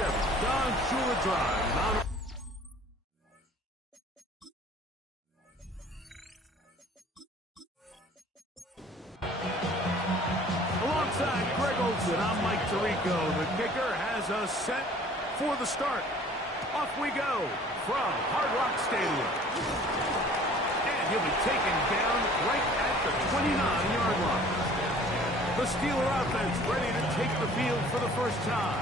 7. Don Shula Drive. Alongside Greg Olson, I'm Mike Tirico. The kicker has us set for the start. Off we go from Hard Rock Stadium. And he'll be taken down right at the 29-yard line. The Steeler offense ready to take the field for the first time.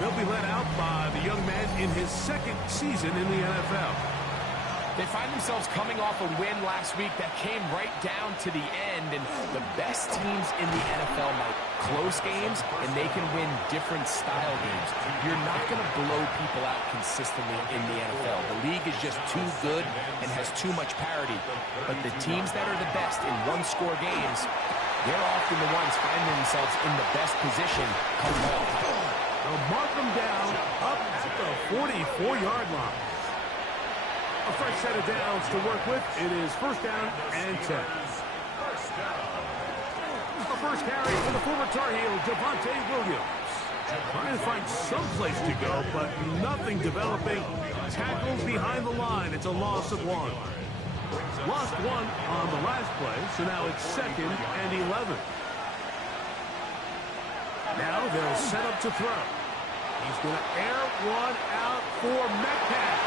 They'll be led out by the young man in his second season in the NFL. They find themselves coming off a win last week that came right down to the end, and the best teams in the NFL might close games, and they can win different style games. You're not going to blow people out consistently in the NFL. The league is just too good and has too much parity. But the teams that are the best in one-score games, they're often the ones finding themselves in the best position come ball time. They'll mark them down up at the 44-yard line. A fresh set of downs to work with. It is first down and 10. The first carry for the former Tar Heel, Javonte Williams. Trying to find some place to go, but nothing developing. Tackled behind the line. It's a loss of 1. Lost 1 on the last play, so now it's 2nd and 11. Now they'll set up to throw. He's going to air one out for Metcalf.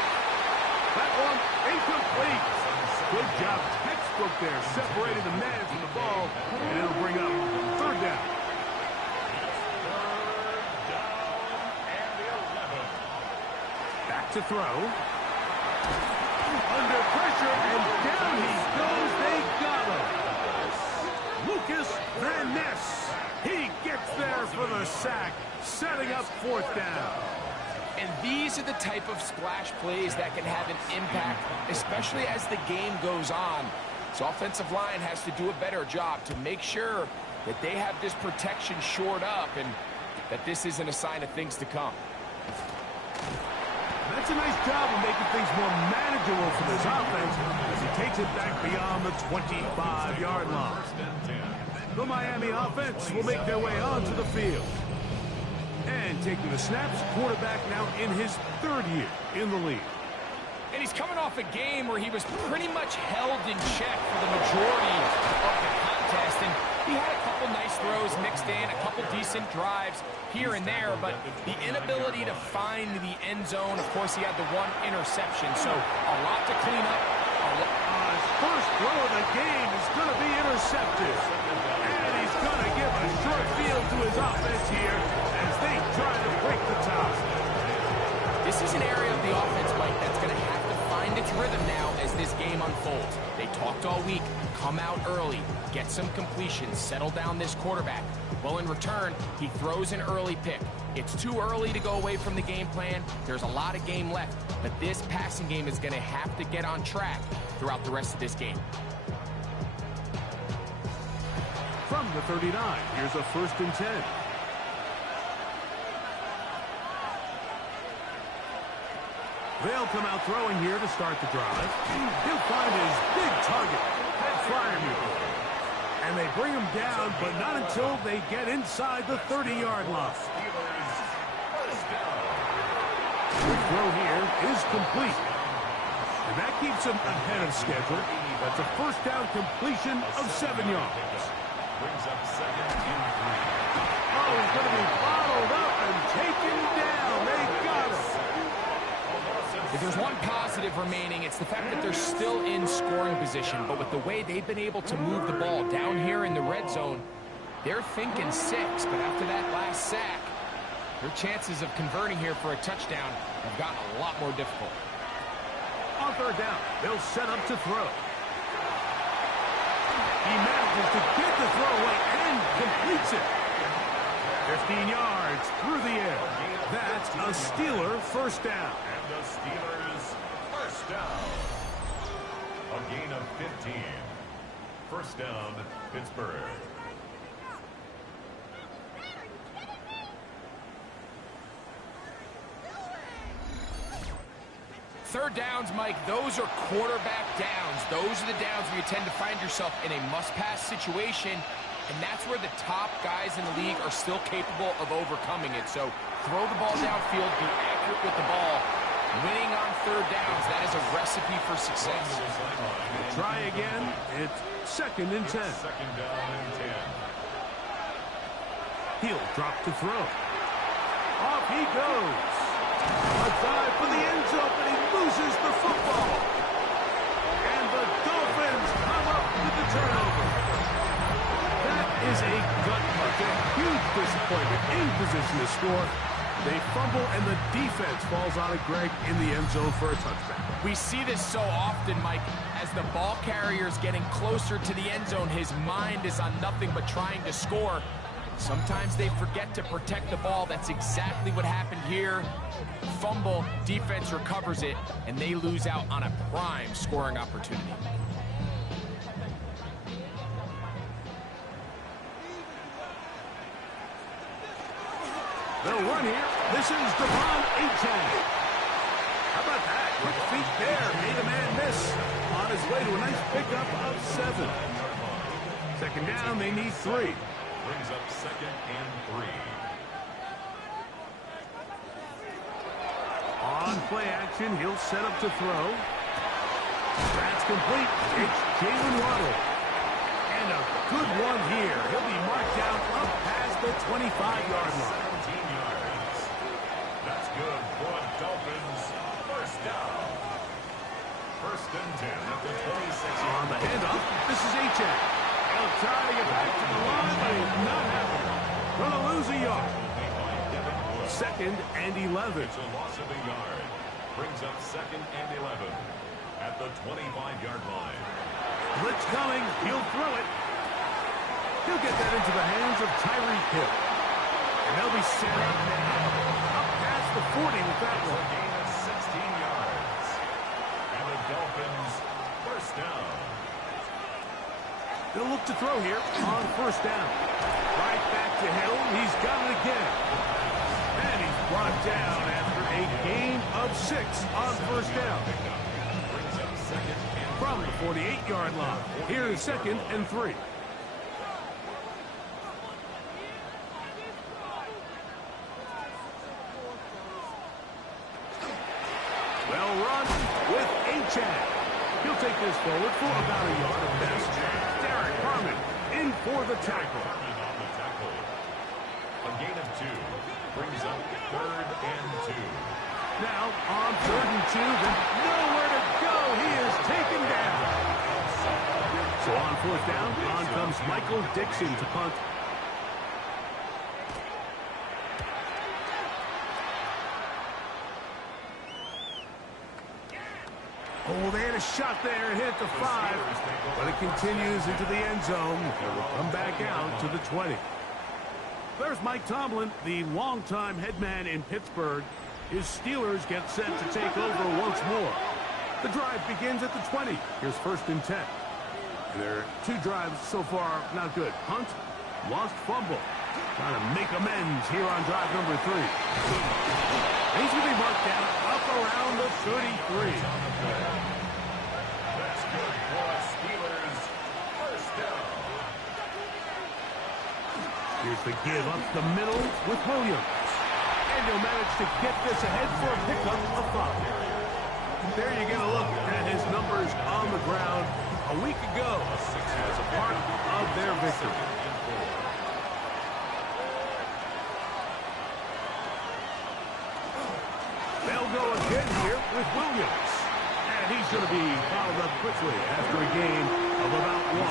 That one incomplete. Good job, textbook there, separating the man from the ball, and it'll bring up third down. Back to throw. Under pressure, and down he goes. They got him. Lucas Van Ness. He gets there for the sack, setting up fourth down. And these are the type of splash plays that can have an impact, especially as the game goes on. So offensive line has to do a better job to make sure that they have this protection shored up and that this isn't a sign of things to come. That's a nice job of making things more manageable for this offense as he takes it back beyond the 25-yard line. The Miami offense will make their way onto the field. And taking the snaps, quarterback now in his 3rd year in the league. And he's coming off a game where he was pretty much held in check for the majority of the contest. And he had a couple nice throws mixed in, a couple decent drives here and there, but the inability to find the end zone, of course, he had the 1 interception, so a lot to clean up. His first throw of the game is going to be intercepted. And he's going to give a short field to his offense here as they try to break the top. This is an area of the offense, Mike, that's going to have to find its rhythm now as this game unfolds. They talked all week, come out early, get some completions, settle down this quarterback. Well, in return, he throws an early pick. It's too early to go away from the game plan. There's a lot of game left, but this passing game is going to have to get on track throughout the rest of this game. From the 39, here's a 1st and 10. They'll come out throwing here to start the drive. He'll find his big target, Pat Freiermuth. And they bring him down, but not until they get inside the 30-yard line. The throw here is complete. And that keeps him ahead of schedule. That's a first down completion of 7 yards. Oh, he's going to be bottled up and taken down. They got him. If there's one positive remaining, it's the fact that they're still in scoring position. But with the way they've been able to move the ball down here in the red zone, they're thinking 6. But after that last sack, their chances of converting here for a touchdown have gotten a lot more difficult. On third down, they'll set up to throw. He manages to get the throw away and completes it. 15 yards through the air. That's a Steeler first down. And the Steelers first down. A gain of 15. First down, Pittsburgh. Third downs, Mike, those are quarterback downs. Those are the downs where you tend to find yourself in a must-pass situation, And that's where the top guys in the league are still capable of overcoming it. So throw the ball downfield, be accurate with the ball. Winning on third downs, that is a recipe for success. Try again. It's 2nd and 10. Second down and 10. He'll drop to throw. Off he goes. A dive for the end zone, but he loses the football. And the Dolphins come up with the turnover. That is a gut punch, a huge disappointment in position to score. They fumble, and the defense falls on it, Greg, in the end zone for a touchback. We see this so often, Mike. As the ball carrier is getting closer to the end zone, his mind is on nothing but trying to score. Sometimes they forget to protect the ball. That's exactly what happened here. Fumble, defense recovers it, and they lose out on a prime scoring opportunity. They'll run here. This is Devon Achane. How about that? Quick feet there. Made a man miss. On his way to a nice pickup of 7. Second down, they need 3. Brings up 2nd and 3. On play action, he'll set up to throw. That's complete. It's Jalen Waddle. And a good one here. He'll be marked down up past the 25-yard line. 17 yards. That's good for Dolphins. First down. 1st and 10 at the 26. On the handoff, this is Achane. He'll try to get back to the line, but he's not happening. Gonna lose a yard. 2nd and 11. It's a loss of a yard. Brings up 2nd and 11 at the 25-yard line. Blitz coming. He'll throw it. He'll get that into the hands of Tyreek Hill. And they'll be set up now. Up past the 40 with that It's a one. gain of 16 yards. And the Dolphins first down. They'll look to throw here on 1st down. Right back to Hill. He's got it again. And he's brought down after a gain of 6 on 1st down. Brings up 2nd and From the 48-yard line. Here is 2nd and 3. They'll run with Achane. He'll take this forward for about a yard of best. Derek Harmon in for the tackle. Harmon on the tackle. A gain of 2. Brings up 3rd and 2. Now on 3rd and 2, then nowhere to go. He is taken down. So on 4th down, on comes Michael Dixon to punt. Oh, they had a shot there and hit it to 5, but it continues into the end zone. It will come back out to the 20. There's Mike Tomlin, the longtime head man in Pittsburgh. His Steelers get set to take over once more. The drive begins at the 20. Here's 1st and 10. And there are 2 drives so far, not good. Hunt, lost fumble. Trying to make amends here on drive number 3. He's going to be marked down up around the 33. That's good for Steelers. First down. Here's the give up the middle with Williams. And he'll manage to get this ahead for a pickup of 5. There you get a look at his numbers on the ground a week ago as a part of their victory. They'll go again here with Williams. And he's going to be fouled up quickly after a gain of about 1.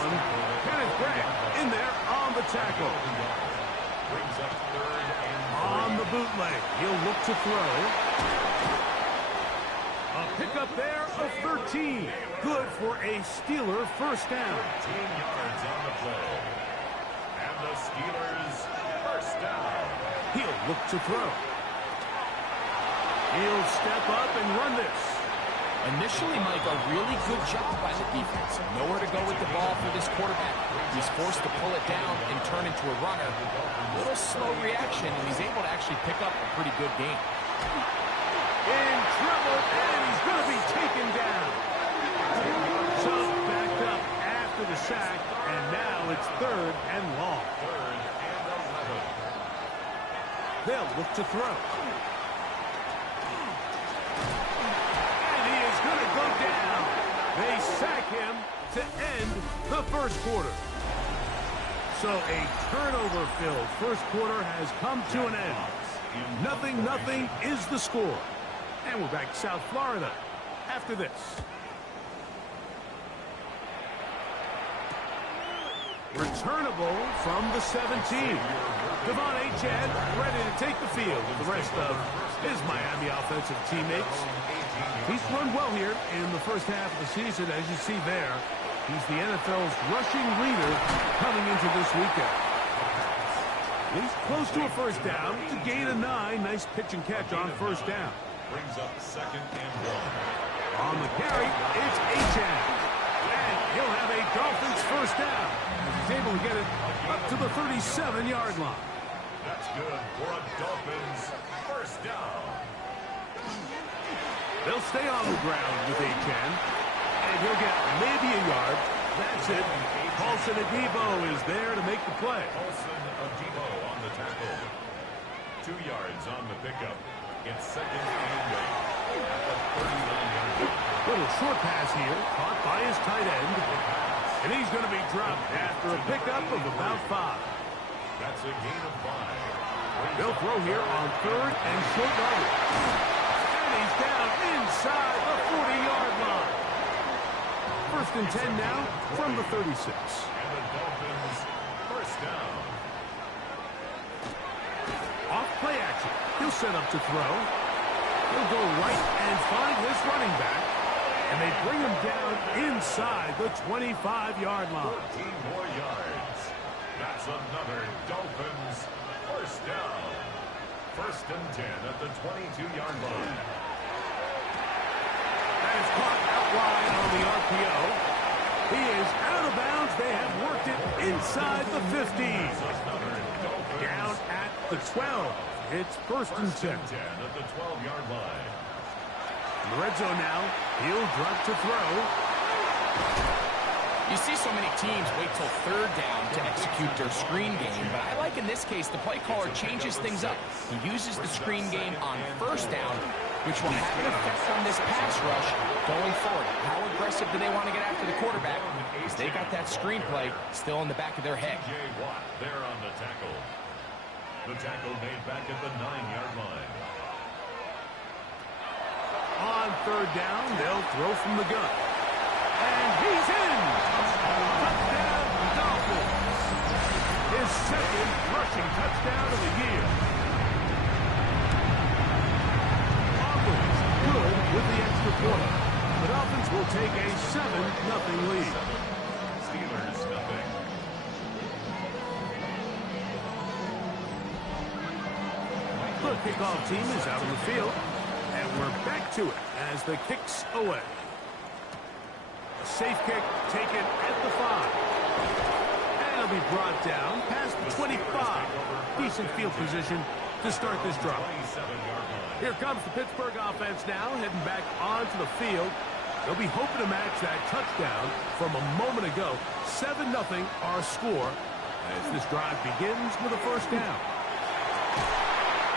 Kenneth Grant in there on the tackle. Brings up 3rd and 3. On the bootleg, he'll look to throw. A pickup there of 13. Good for a Steeler first down. 13 yards on the play. And the Steelers first down. He'll look to throw. He'll step up and run this. Initially, Mike, a really good job by the defense. Nowhere to go with the ball for this quarterback. He's forced to pull it down and turn into a runner. A little slow reaction, and he's able to actually pick up a pretty good game. In trouble, and he's going to be taken down. So backed up after the sack, and now it's 3rd and long. They'll look to throw. And he is going to go down. They sack him to end the first quarter. So a turnover-filled first quarter has come to an end. 0-0 is the score. And we're back to South Florida after this. Returnable from the 17. Devon Achane ready to take the field with the rest of his Miami offensive teammates. He's run well here in the first half of the season, as you see there. He's the NFL's rushing leader coming into this weekend. He's close to a first down to gain a 9. Nice pitch and catch on first down. Brings up 2nd and 1. On the carry, it's Achane. And he'll have a Dolphins first down. He's able to get it up to the 37-yard line. That's good for a Dolphins first down. They'll stay on the ground with Achane. And he'll get maybe a yard. That's it. Paulson Adebo is there to make the play. Paulson Adebo on the tackle. 2 yards on the pickup. It's 2nd and 8 at the 39-yard line. Little short pass here, caught by his tight end. And he's going to be dropped after a pickup of about 5. That's a gain of 5. They'll throw here on 3rd and short yardage. And he's down inside the 40-yard line. 1st and 10 now from the 36. And the Dolphins first down. Off play action. He'll set up to throw. He'll go right and find his running back. And they bring him down inside the 25-yard line. 14 more yards. That's another Dolphins first down. 1st and 10 at the 22-yard line. That is caught out wide on the RPO. He is out of bounds. They have worked it inside the 15. Down at the 12. It's 1st and 10. 10 at the 12-yard line. In the red zone now. He'll drop to throw. You see so many teams wait till 3rd down to execute their screen game, but I like in this case the play caller changes things up. He uses the screen game on 1st down, which will have an effect on this pass rush going forward. How aggressive do they want to get after the quarterback? Because they got that screenplay still in the back of their head. J. Watt there on the tackle. The tackle made back at the 9-yard line. On 3rd down, they'll throw from the gun. And he's in! Touchdown, Dolphins! His 2nd rushing touchdown of the year. Dolphins good with the extra point. The Dolphins will take a 7-0 lead. Steelers nothing. The kickoff team is out on the field. And we're back to it as the kick's away. A safe kick taken at the 5. And it'll be brought down past the 25. Decent field position to start this drive. Here comes the Pittsburgh offense now, heading back onto the field. They'll be hoping to match that touchdown from a moment ago. 7-0 our score as this drive begins with a first down.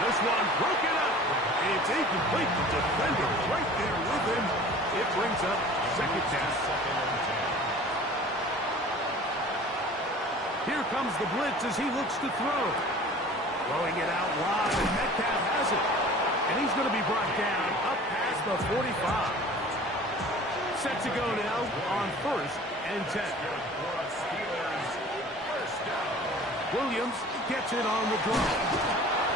This one broken up. It's incomplete. The defender right there with him. It brings up 2nd down. Here comes the blitz as he looks to throw. Throwing it out wide, and Metcalf has it. And he's going to be brought down up past the 45. Set to go now on 1st and 10. Williams gets it on the draw.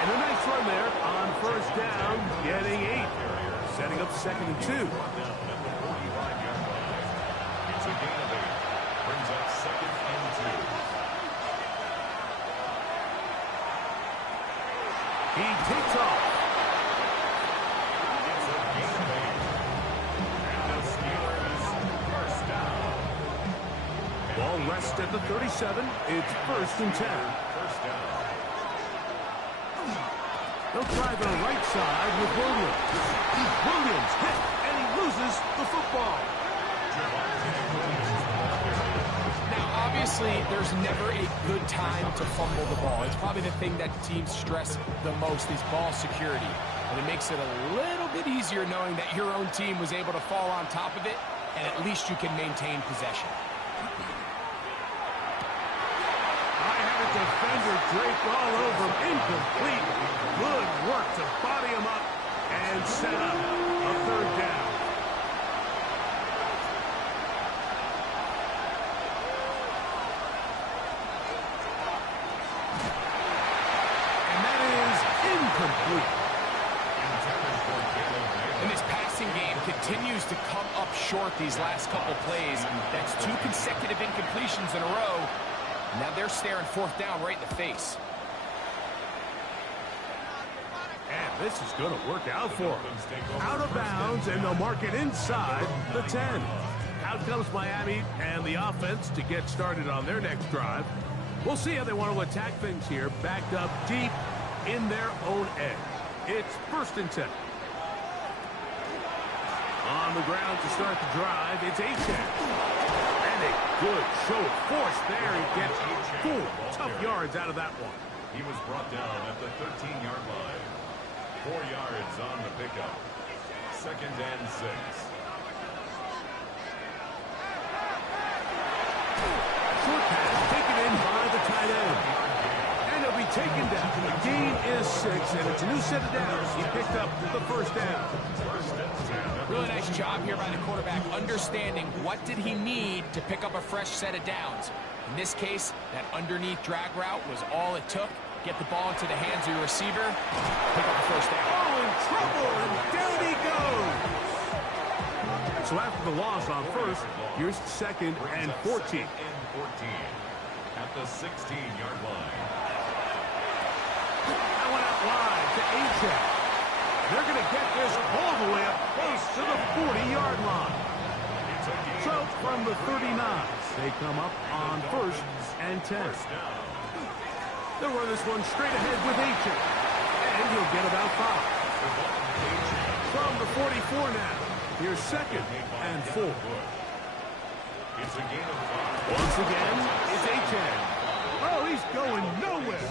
And a nice run there on 1st down, getting 8. Setting up 2nd and 2. It's a gain of 8. Brings up 2nd and 2. He takes off. It's a gain of 8. And the Steelers first down. Ball rests at the 37. It's 1st and 10. First down. They'll try the right side with Williams. Williams hit, and he loses the football. Now, obviously, honestly, there's never a good time to fumble the ball. It's probably the thing that teams stress the most is ball security. And it makes it a little bit easier knowing that your own team was able to fall on top of it, and at least you can maintain possession. I had a defender draped all over him. Incomplete. Good work to body him up and set up a third down. And that is incomplete. And this passing game continues to come up short these last couple plays. That's 2 consecutive incompletions in a row. Now they're staring fourth down right in the face. And this is going to work out for them. Out of bounds, and they'll mark it inside the 10. Out comes Miami and the offense to get started on their next drive. We'll see how they want to attack things here, backed up deep in their own end. It's 1st and 10. On the ground to start the drive, it's Achane. And a good show of force there. He gets 4 tough yards out of that one. He was brought down at the 13-yard line. 4 yards on the pickup. 2nd and 6. Short pass taken in by the tight end. And he'll be taken down. The gain is 6, and it's a new set of downs. He picked up the 1st down. Really nice job here by the quarterback, understanding what did he need to pick up a fresh set of downs. In this case, that underneath drag route was all it took. Get the ball into the hands of your receiver, pick up the 1st down. Oh, in trouble, and down he goes. So after the loss on 1st, here's 2nd and 14. At the 16-yard line. That one out wide to Achane. They're going to get this all the way up close to the 40-yard line. So from the 39, they come up on 1st and 10. They'll run this one straight ahead with Achane. And he'll get about 5. From the 44 now, here's 2nd and 4. It's a gain of 5. Once again, it's Achane. Oh, he's going nowhere.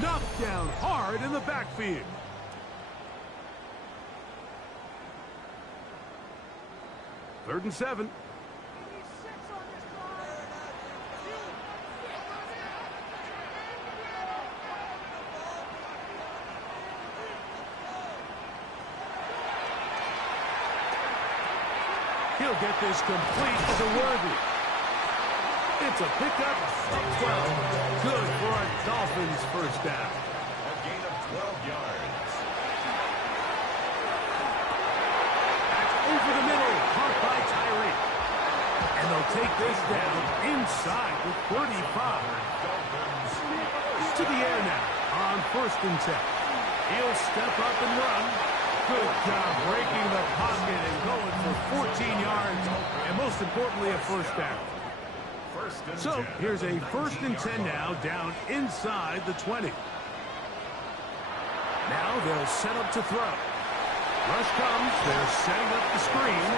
Knocked down hard in the backfield. 3rd and 7. He'll get this complete to Worthy. It's a pickup of 12. Good for a Dolphins 1st down. A gain of 12 yards. That's over the middle, caught by Tyree. And they'll take this down inside the 35. To the air now on 1st and 10. He'll step up and run. Good job breaking the pocket and going for 14 yards. And most importantly, a 1st down. So here's a 1st and 10 now, down inside the 20. Now they'll set up to throw. Rush comes. They're setting up the screen.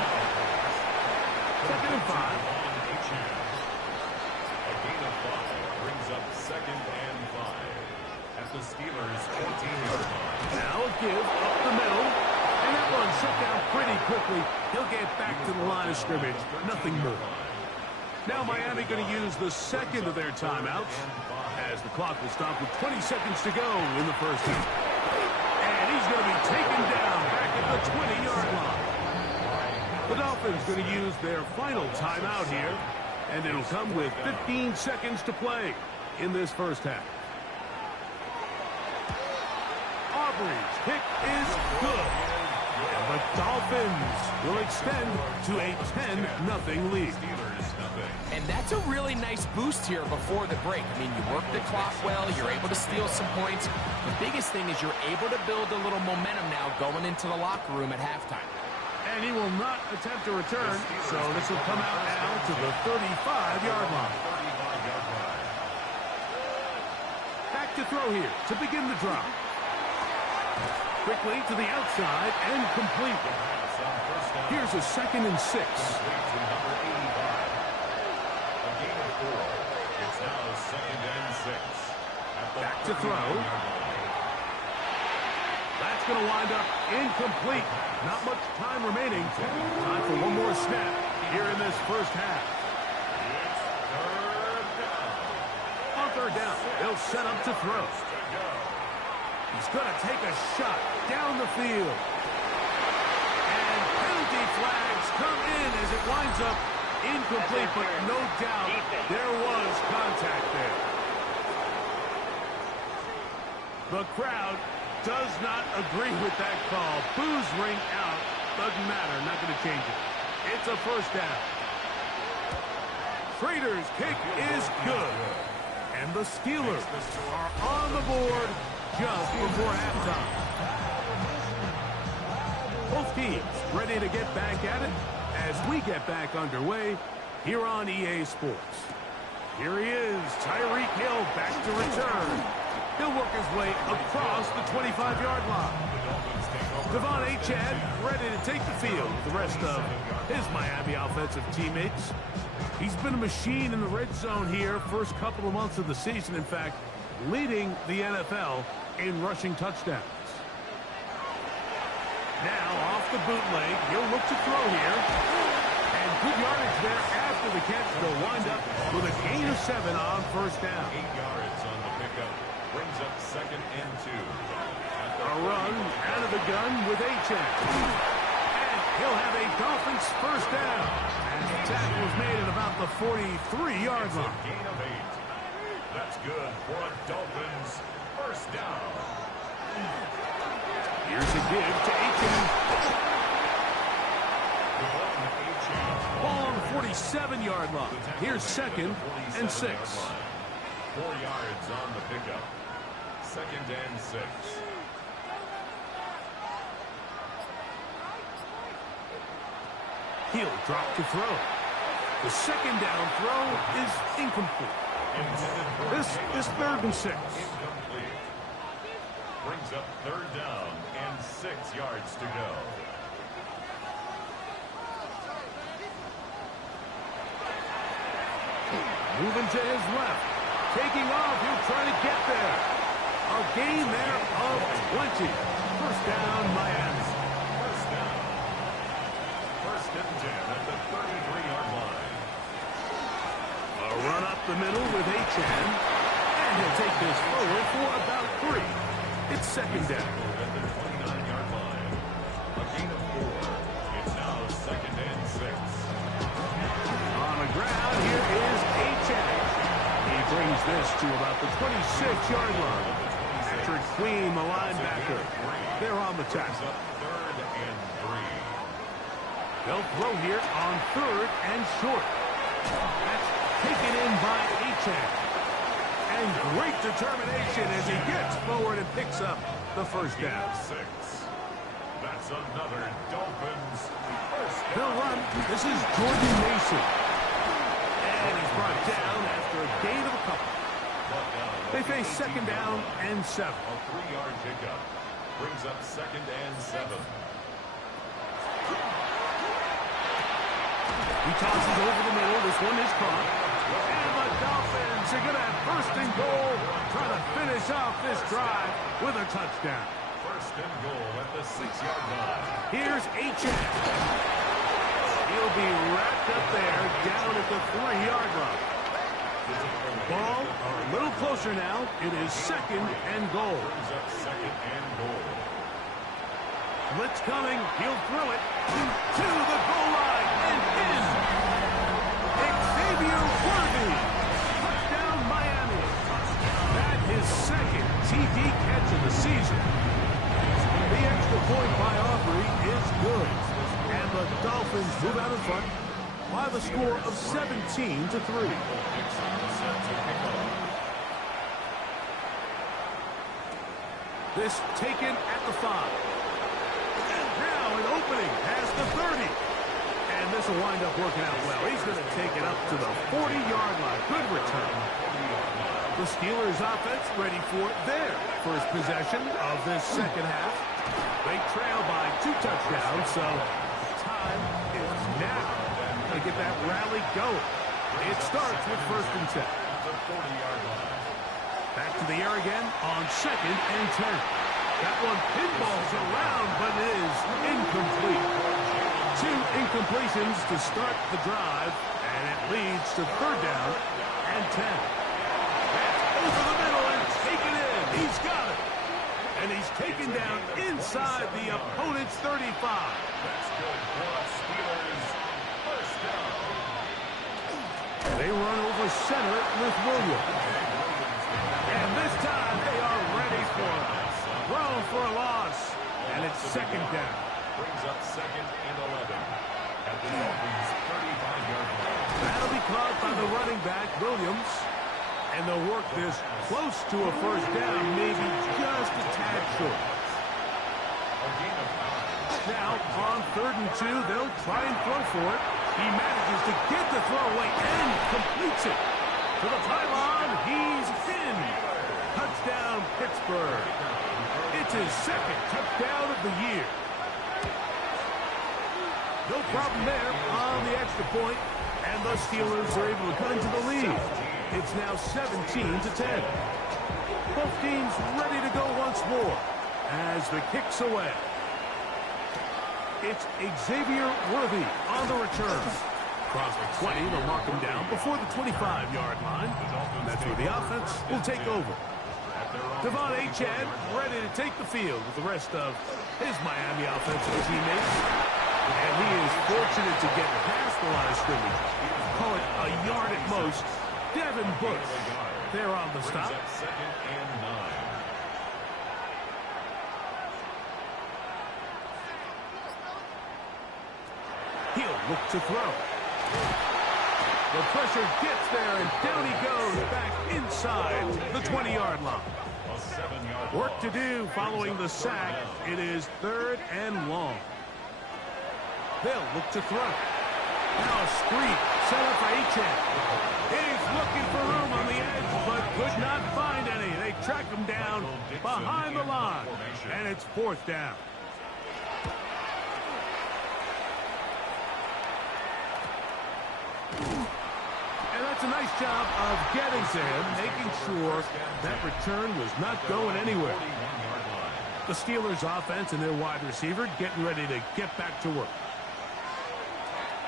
2nd and 5. A gain of 5 brings up 2nd and 5 at the Steelers' 14-yard line. Now a give up the middle. And that one shut down pretty quickly. He'll get back to the line of scrimmage. Nothing more. Now Miami going to use the 2nd of their timeouts as the clock will stop with 20 seconds to go in the 1st half. And he's going to be taken down back at the 20-yard line. The Dolphins going to use their final timeout here, and it'll come with 15 seconds to play in this 1st half. Aubrey's kick is good. And the Dolphins will extend to a 10-0 lead. And that's a really nice boost here before the break. I mean, you work the clock well, you're able to steal some points. The biggest thing is you're able to build a little momentum now going into the locker room at halftime. And he will not attempt to return, so this will come out now to the 35-yard line. Back to throw here to begin the drive. Quickly to the outside and complete. Here's a 2nd and 6. A gain of 4. It's to throw. That's going to wind up incomplete. Not much time remaining. Time for one more snap here in this first half. On third down, he'll set up to throw. He's going to take a shot down the field. And penalty flags come in as it winds up incomplete, but no doubt there was contact there. The crowd does not agree with that call. Boos ring out. Doesn't matter. Not going to change it. It's a first down. Prater's kick is good. And the Steelers are on the board just before halftime. Both teams ready to get back at it as we get back underway here on EA Sports. Here he is, Tyreek Hill back to return. He'll work his way across the 25-yard line. Devon Achane ready to take the field with the rest of his Miami offensive teammates. He's been a machine in the red zone here first couple of months of the season. In fact, leading the NFL in rushing touchdowns. Now off the bootleg, he'll look to throw here. And good yardage there after the catch. They'll wind up with a gain of 7 on first down. 8 yards on the pickup. Brings up 2nd and 2. A run out of the gun with Achane. And he'll have a Dolphins first down. And the tackle was made at about the 43-yard line. Gain of 8. That's good for a Dolphins first down. Here's a give to Achane. Ball on the 47-yard line. Here's 2nd and 6. 4 yards on the pickup. 2nd and 6. He'll drop to throw. The second down throw is incomplete. This is 3rd and 6. Incomplete. Brings up 3rd down and 6 yards to go. Moving to his left. Taking off, he'll try to get there. A gain there of 20. First down, Miami. First down. 1st and 10 at the 33-yard line. A run up the middle with Achane. And he'll take this forward for about 3. It's 2nd down. At the 29-yard line. A gain of 4. It's now 2nd and 6. On the ground, here is Achane. He brings this to about the 26-yard line. Patrick Queen, the linebacker. They're on the tackle. Up 3rd and 3. They'll throw here on 3rd and short. That's taken in by Achane. And great determination as he gets forward and picks up the first down. 6. That's another Dolphins first down. They'll run. This is Jordan Mason. And he's brought down after a gain of a couple. They face 2nd down and 7. A 3-yard pickup. Brings up 2nd and 7. He tosses over the middle. This one is caught. And the Dolphins are going to have 1st and goal. Trying to finish off this drive with a touchdown. 1st and goal at the 6-yard line. Here's Achane. He'll be wrapped up there down at the 3-yard line. Ball a little closer now. It is 2nd and goal. Brings up 2nd and goal. Blitz coming. He'll throw it to the goal line and in. Xavier Worthy. Touchdown, Miami. That is 2nd TD catch of the season. The extra point by Aubrey is good. And the Dolphins move out in front by the score of 17-3. This taken at the 5. And now an opening past the 30. And this will wind up working out well. He's going to take it up to the 40-yard line. Good return. The Steelers offense ready for their first possession of this second half. They trail by 2 touchdowns, so time is now to get that rally going. It starts with 1st and 10. The 40-yard line. Back to the air again on 2nd and 10. That one pinballs around, but it is incomplete. 2 incompletions to start the drive, and it leads to 3rd down and 10. That's over the middle and taken in. He's got it. And he's taken down inside the opponent's 35. That's good for the Steelers. First down. They run over center with Williams. And this time they are ready for it. Thrown for a loss. And it's 2nd down. Brings up 2nd and 11. At the Dolphins' 35-yard line. That'll be caught by the running back, Williams. And they'll work this close to a 1st down, maybe just a tad short. Now, on 3rd and 2, they'll try and throw for it. He manages to get the throw away and completes it. To the pylon, he's in. Touchdown, Pittsburgh. It's his 2nd touchdown of the year. No problem there on the extra point, and the Steelers are able to cut into the lead. It's now 17-10. Both teams ready to go once more as the kick's away. It's Xavier Worthy on the return. Across the 20, they'll mark him down before the 25-yard line. That's where the offense will take over. Devon Achane ready to take the field with the rest of his Miami offensive teammates. And he is fortunate to get past the line of scrimmage. Call it a yard at most. Devin Bush there on the stop. 2nd and 9. He'll look to throw. The pressure gets there, and down he goes back inside the 20-yard line. A 7-yard Work to do following the sack. It is 3rd and long. They'll look to throw. Now a screen set up for Achane. He's looking for room on the edge, but could not find any. They track him down behind the line, and it's 4th down. And that's a nice job of getting to him, making sure that return was not going anywhere. The Steelers' offense and their wide receiver getting ready to get back to work.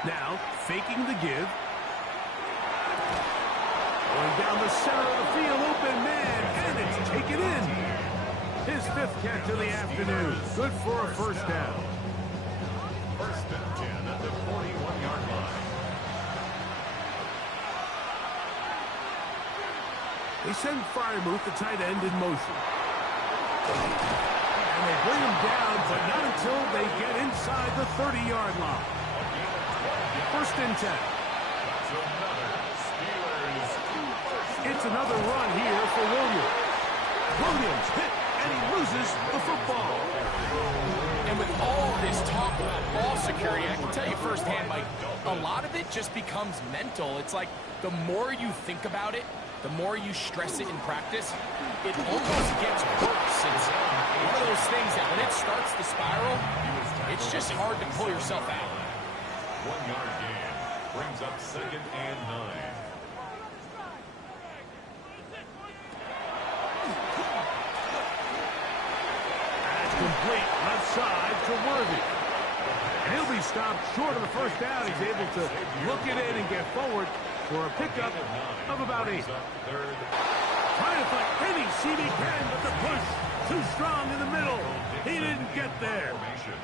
Now, faking the give. Going down the center of the field, open man, and it's taken in. His 5th catch of the afternoon. Good for a 1st down. 1st and 10 at the 41-yard line. They send Freiermuth, the tight end, in motion. And they bring him down, but not until they get inside the 30-yard line. 1st and 10. It's another run here for Williams. Williams hit, and he loses the football. And with all this talk about ball security, I can tell you firsthand, Mike, a lot of it just becomes mental. It's like the more you think about it, the more you stress it in practice, it almost gets worse. It's one of those things that when it starts to spiral, it's just hard to pull yourself out. 1-yard gain brings up 2nd and 9. That's complete left side to Worthy. And he'll be stopped short of the 1st down. He's able to look it in and get forward for a pickup of about 8. Trying to find any seam he can, but the push too strong in the middle. He didn't get there.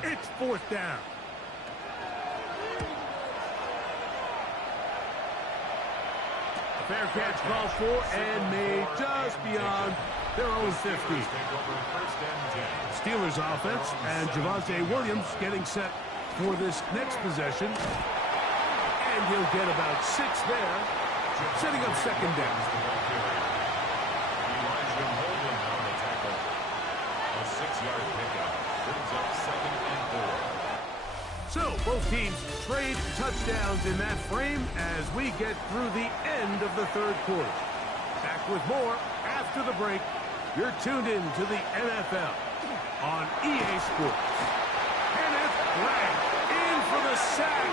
It's 4th down. Fair catch called for and made just beyond their own 50. Steelers offense and Javonte Williams getting set for this next possession. And he'll get about 6 there, setting up 2nd down. Elijah Molden on the tackle. A 6-yard pickup brings up 2nd and 4. So both teams trade touchdowns in that frame as we get through the end of the 3rd quarter. Back with more after the break. You're tuned in to the NFL on EA Sports. Kenneth Black in for the sack.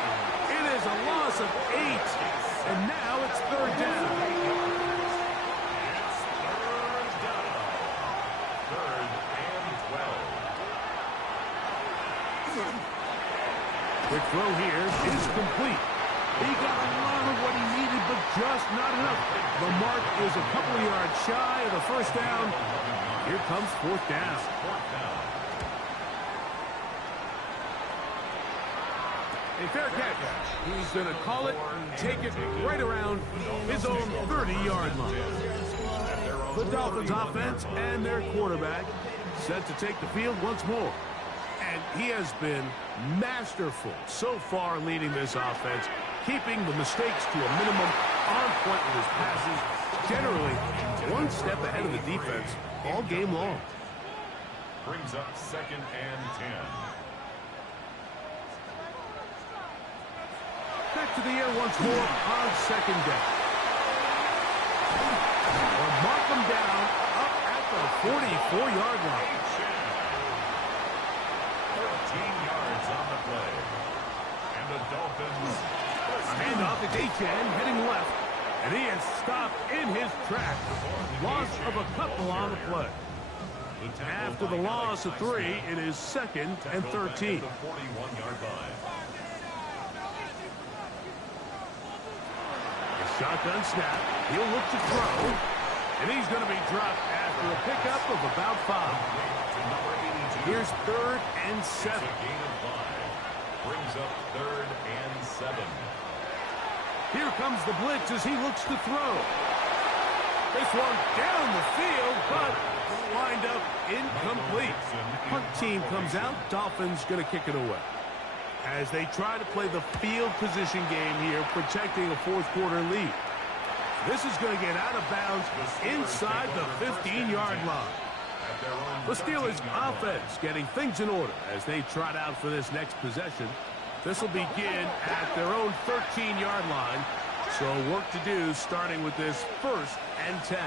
It is a loss of 8. And now it's 3rd down. Quick throw here is complete. He got a lot of what he needed, but just not enough. The mark is a couple of yards shy of the first down. Here comes fourth down. A fair catch. He's going to call it, take it right around his own 30-yard line. The Dolphins offense and their quarterback set to take the field once more. And he has been masterful so far leading this offense, keeping the mistakes to a minimum, on point with his passes, generally one step ahead of the defense all game long. Brings up 2nd and 10. Back to the air once more on 2nd down. They'll mark him down up at the 44-yard line. 13 yards on the play. And the Dolphins. Handoff to Achane heading left. And he is stopped in his tracks. Loss of a couple on the play. After the loss of 3, it is 2nd and 13. The 41-yard line. Shotgun snap. He'll look to throw. And he's going to be dropped after a pickup of about 5. Here's 3rd and 7. It's a gain of 5. Brings up 3rd and 7. Here comes the blitz as he looks to throw. This one down the field, but lined up incomplete. Punt team comes out. Dolphins going to kick it away. As they try to play the field position game here, protecting a fourth-quarter lead. This is going to get out of bounds inside the 15-yard line. The Steelers' offense getting things in order as they trot out for this next possession. This will begin at their own 13-yard line. So work to do starting with this 1st and 10.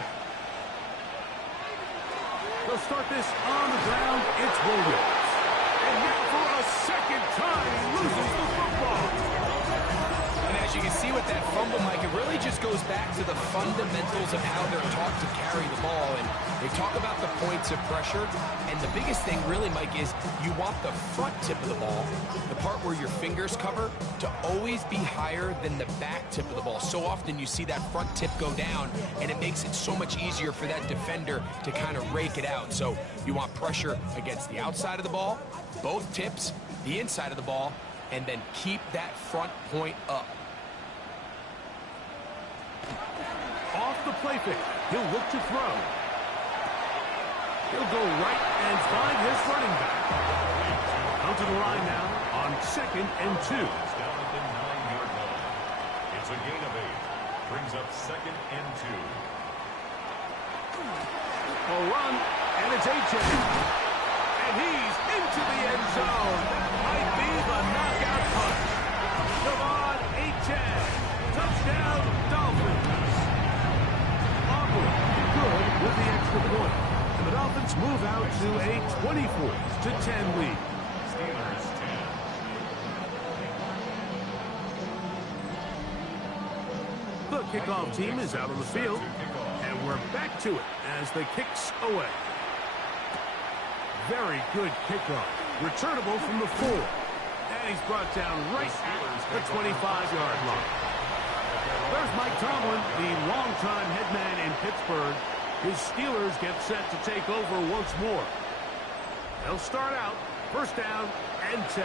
They'll start this on the ground. It's Williams. And now for a second time, he loses the football. And as you can see with that fumble, Mike, it really just goes back to the fundamentals of how they're taught to carry the ball. And they talk about the points of pressure. And the biggest thing really, Mike, is you want the front tip of the ball, the part where your fingers cover, to always be higher than the back tip of the ball. So often you see that front tip go down, and it makes it so much easier for that defender to kind of rake it out. So you want pressure against the outside of the ball, both tips, the inside of the ball, and then keep that front point up. Off the play fake. He'll look to throw. He'll go right and find his running back. Out to the line now on 2nd and 2. Down at the 9-yard line. It's a gain of 8. Brings up 2nd and 2. A run, and it's Achane. And he's into the end zone. That might be the knockout punch. Devon Achane. Touchdown, Dolphins. Auburn good with the extra point. And the Dolphins move out to a 24-10 lead. Steelers 10. The kickoff team is out on the field. And we're back to it as the kicks away. Very good kickoff. Returnable from the 4. And he's brought down right at the 25-yard line. There's Mike Tomlin, the longtime head man in Pittsburgh. His Steelers get set to take over once more. They'll start out 1st down and 10.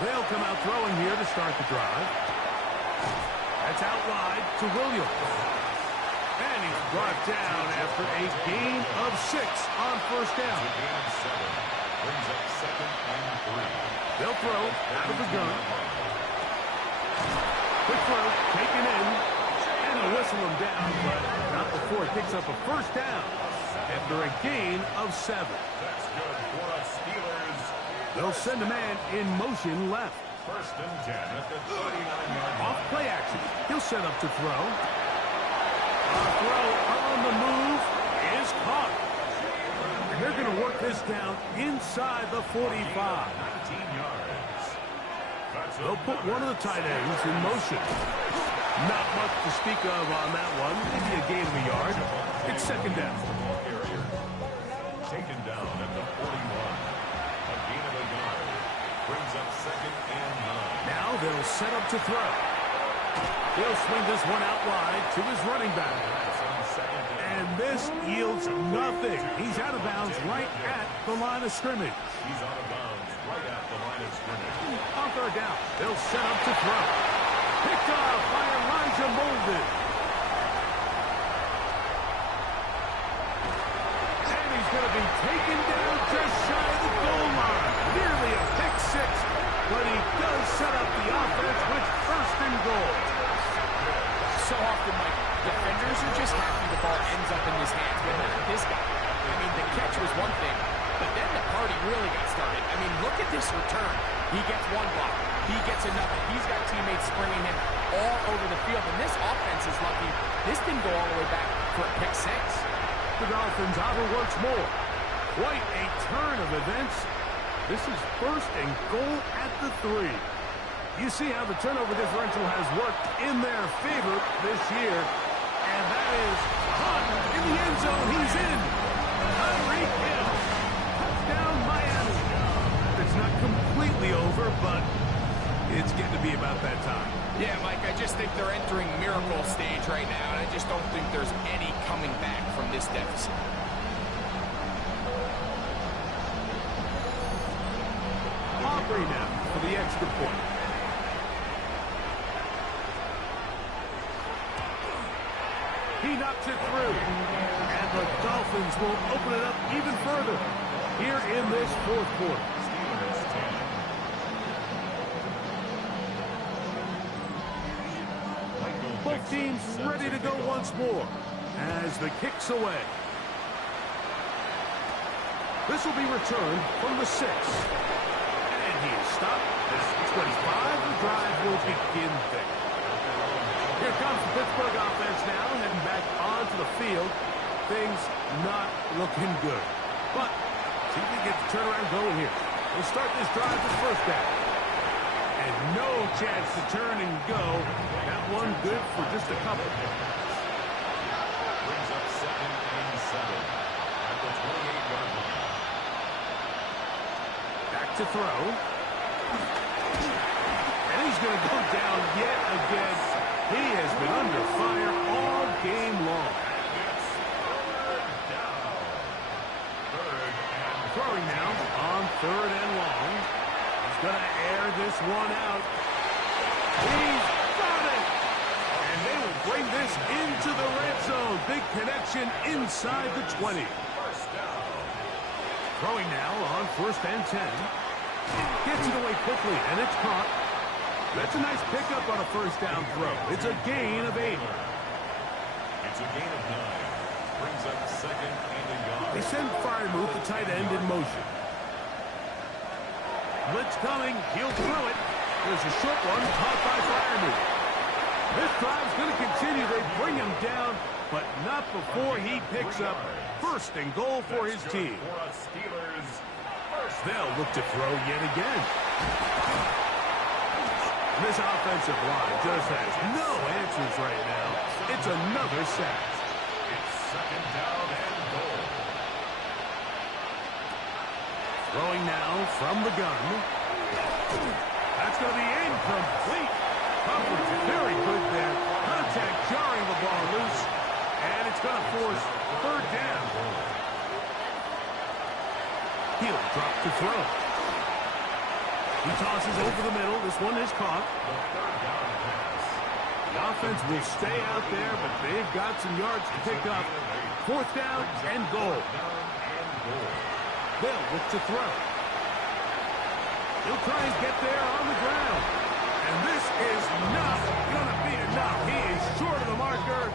They'll come out throwing here to start the drive. That's out wide to Williams. And he's brought down after a gain of 6 on 1st down. Gain of 7. Brings up 2nd and 3. They'll throw out of the gun. Quick throw, taken in. And they'll whistle him down, but not before he picks up a 1st down after a gain of 7. That's good for us Steelers. They'll send a man in motion left. 1st and 10 at the 39-yard line. Off play action. He'll set up to throw. A throw on the move is caught. And they're going to work this down inside the 45. 19 yards. They'll put one of the tight ends in motion. Not much to speak of on that one. Maybe a gain of a yard. It's 2nd down. Taken down they'll set up to throw. He'll swing this one out wide to his running back. And this yields nothing. He's out of bounds right at the line of scrimmage. He's out of bounds right at the line of scrimmage. On third down, they'll set up to throw. Picked off by Elijah Molden. And he's going to be taken down just shy of the goal line. Nearly a pick six, but he does set up the offense with first and goal. So often, Mike, defenders are just happy the ball ends up in his hands, but not this guy. I mean, the catch was one thing, but then the party really got started. I mean, look at this return. He gets one block. He gets another. He's got teammates springing him all over the field, and this offense is lucky. This didn't go all the way back for a pick six. The Dolphins outer once more. Quite a turn of events. This is first and goal at the 3. You see how the turnover differential has worked in their favor this year. And that is caught in the end zone. He's in. Tyreek Hill. Touchdown, Miami. It's not completely over, but it's getting to be about that time. Yeah, Mike, I just think they're entering miracle stage right now, and I just don't think there's any coming back from this deficit. Aubrey now for the extra point. He knocks it through. And the Dolphins will open it up even further here in this fourth quarter. Both teams ready to go once more as the kick's away. This will be returned from the 6. And he is stopped. 25. The drive will begin there. Here comes the Pittsburgh offense now, heading back onto the field. Things not looking good. But see if we can get the turnaround going here. We'll start this drive with first down. And no chance to turn and go. That one good for just a couple. Brings up 2nd and 7 at the 28-yard line. Back to throw. And he's going to go down yet again. He has been under fire all game long. Throwing now on 3rd and long. He's going to air this one out. He's got it! And they will bring this into the red zone. Big connection inside the 20. Throwing now on 1st and 10. Gets it away quickly, and it's caught. That's a nice pickup on a first down throw. It's a gain of 8. It's a gain of 9. Brings up 2nd and a yard. They send Freiermuth, the tight end, in motion. Blitz coming. He'll throw it. There's a short one caught by Freiermuth. This drive's going to continue. They bring him down, but not before he picks up first and goal for his team. They'll look to throw yet again. This offensive line just has no answers right now. It's another sack. It's 2nd down and goal. Throwing now from the gun. That's going to be incomplete. Coverage very good there. Contact jarring the ball loose. And it's going to force 3rd down. He'll drop to throw. He tosses over the middle. This one is caught. The offense will stay out there, but they've got some yards to pick up. 4th down and goal. They'll look to throw. He'll try and get there on the ground. And this is not going to be enough. He is short of the marker.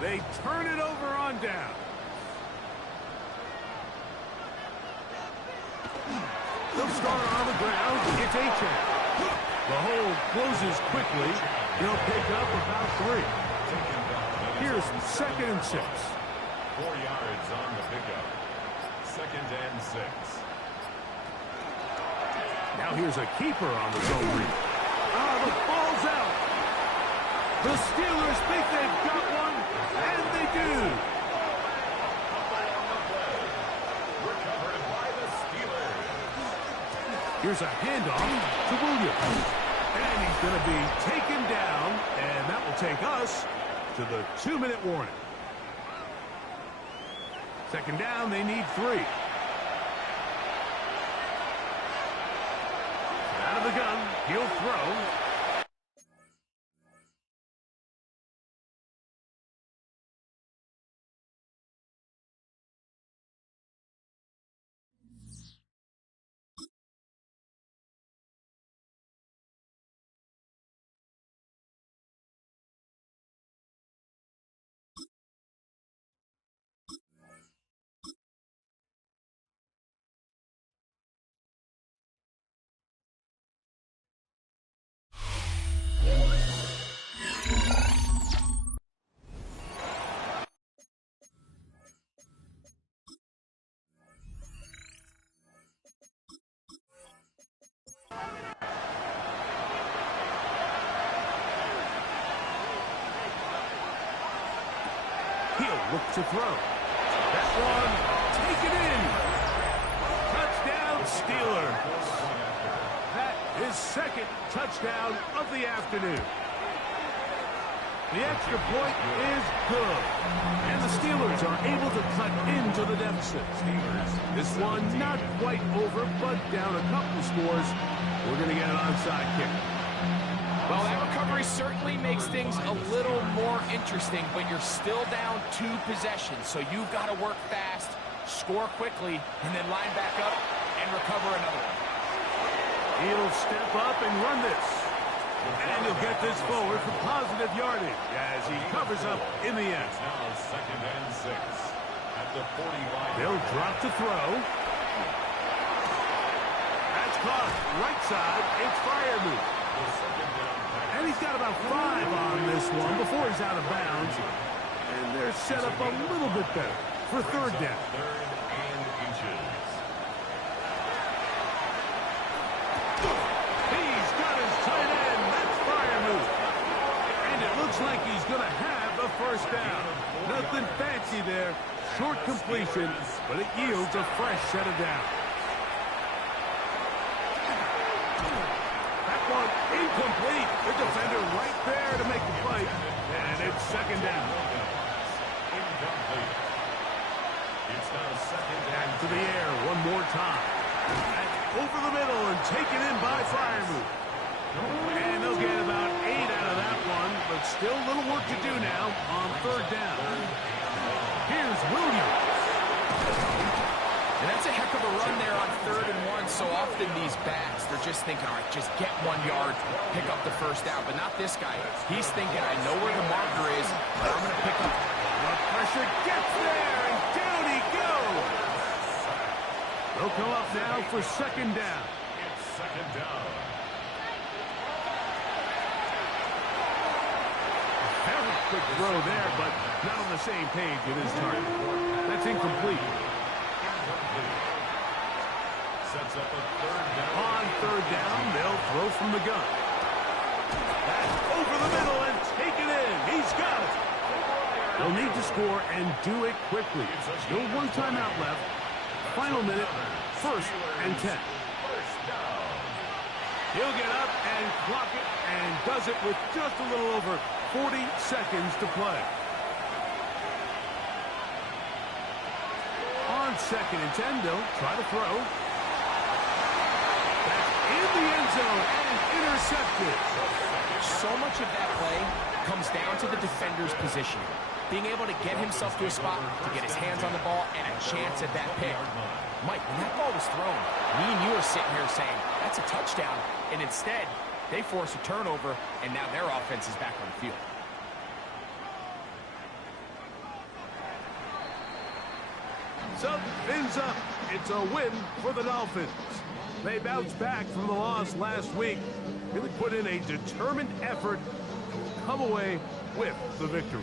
They turn it over on down. They'll start on the ground. It's Achane. The hole closes quickly. He'll pick up about 3. Here's 2nd and 6. 4 yards on the pickup. 2nd and 6. Now here's a keeper on the zone read. The ball's out. The Steelers think they've got one, and they do. Recovered by the Steelers. Here's a handoff to Williams. And he's going to be taken down, and that will take us to the 2-minute warning. Second down, they need 3. Out of the gun, he'll throw. He'll look to throw. That one, taken in. Touchdown, Steelers. That is second touchdown of the afternoon. The extra point is good. And the Steelers are able to cut into the deficit. This one not quite over, but down a couple scores. We're going to get an onside kick. Well, that recovery certainly makes things a little more interesting, but you're still down 2 possessions, so you've got to work fast, score quickly, and then line back up and recover another one. He'll step up and run this. And he'll get this forward for positive yardage as he covers up in the end. Now 2nd and 6 at the 45. They'll drop to throw. That's caught right side. It's Freiermuth. And he's got about 5 on this one before he's out of bounds. And they're set up a little bit better for 3rd down. 3rd and inches. He's got his tight end. That's Freiermuth. And it looks like he's going to have a 1st down. Nothing fancy there. Short completion, but it yields a fresh set of downs. Incomplete. The defender right there to make the play. And it's 2nd down. Incomplete. It's now 2nd Back to the air one more time. That's over the middle and taken in by Freiermuth. And they'll get about 8 out of that one, but still a little work to do now on 3rd down. Here's Williams. And that's a heck of a run there on 3rd and 1. So often these backs, they're just thinking, all right, just get 1 yard, pick up the 1st down. But not this guy. He's thinking, I know where the marker is, but I'm going to pick up. The pressure gets there, and down he goes. They'll come up now for 2nd down. It's 2nd down. Very quick throw there, but not on the same page with his target. That's incomplete. Sets up a 3rd down. On 3rd down, they'll throw from the gun. That's over the middle and taken in. He's got it. They'll need to score and do it quickly. Still 1 timeout left. Final minute, 1st and 10. He'll get up and clock it and does it with just a little over 40 seconds to play. On 2nd and 10, they'll try to throw. That's in the end zone and intercepted. So much of that play comes down to the defender's position. Being able to get himself to a spot to get his hands on the ball and a chance at that pick. Mike, when that ball was thrown, me and you are sitting here saying, that's a touchdown. And instead, they force a turnover, and now their offense is back on the field. Something's up. It's a win for the Dolphins. They bounced back from the loss last week. Really put in a determined effort and will come away with the victory.